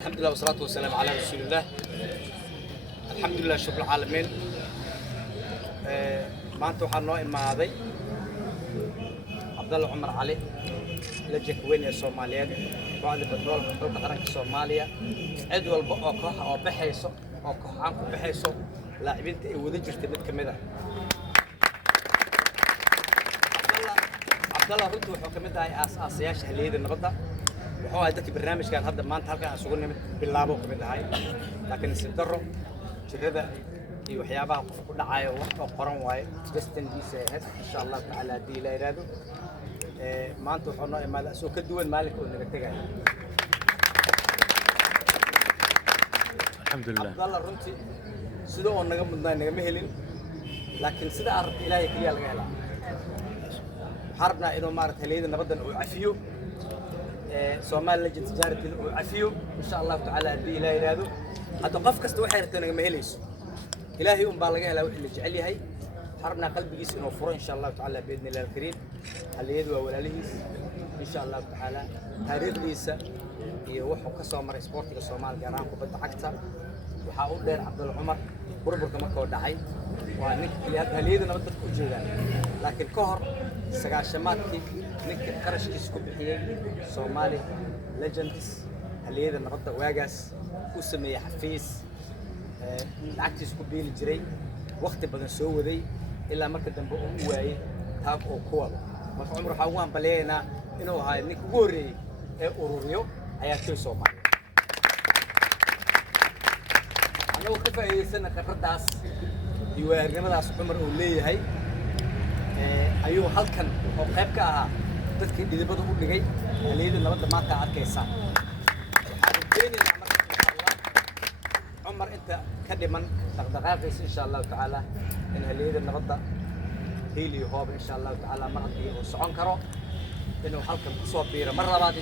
الحمد لله والصلاة والسلام على رسول الله. الحمد لله شكر العالمين. maanta waxaa noo imaaday Cabdalla Cumar Cali lajek weyn ee Soomaaliyeed bacda batroolka xulka qaranka Soomaaliya cid walba oo koox oo baxayso oo kooxan ku baxayso laacibiinta ay wada jirtay mid kamid ah Cabdalla runtii wuxuu kamid yahay aasaasiyaasha halyeeyada nabadda wuxuu ahaa dadkii barnaamijkan hadda maanta halkan isugu nimid bilaabo kamid ahay laakiin si daro jirada iyo waxyaabaha qof ku dhacayo wax oo qoran waaye destindiisa ahayd insha Allah taala hadii la yiraahdo maanta wuxuu noo imaaday soo ka duwan maalinka uu naga tagay alxamdulillah Cabdalla runtii sidoo oo naga mudnaa naga ma helin laakiin sida arag Ilaahay kaliya laga helaa xarbna inuu maartay halyeeyada nabaddan uu cafiyo Soomaali Legend Charity uu cafiyo insha Allah taala hadii la yiraahdo hadda qof kasta waxay rabtaa naga ma helayso إلهي بالغ على اللي جعلي هاي حربنا قلبي جيس إنه فرن إن شاء الله تعالى بإذن الله الكريم اللي يدوى ولا لهيس إن شاء الله تعالى تاريخ ليسا يوحو كسومر سبورتي كسومال جرام كبد عكتا وحاول دير عبد العمر بربر كما كود دحي ونك اللي يد نبض كوجيدا لكن كهر سقاشمات كي نك قرش كيس كبحيي سومالي ليجندز اللي يد نبض واجس وسمي حفيز lacagtii isku beeli jiray waqti badan soo waday ilaa marka dambe uu waayay taab oo ku wada marka Cumar waxa uu ambaleeyna inuu ahaa nin ugu horeeyay ee ururiyo ciyaartoy Soomaali anagu ka faa'iideysana khibradaas iyo waarinimadaas Cumar uu leeyahay ayuu halkan oo qayb ka ahaa dadkii dhidibada u dhigay halyeeyada nabadda maanta arkaysa عمر انت كدمن دقدقاقيس ان شاء الله تعالى ان هليده نبضه هيلي هوب ان شاء الله تعالى مرضي وسعون كرو انه halkan ku soo biiro mar labaad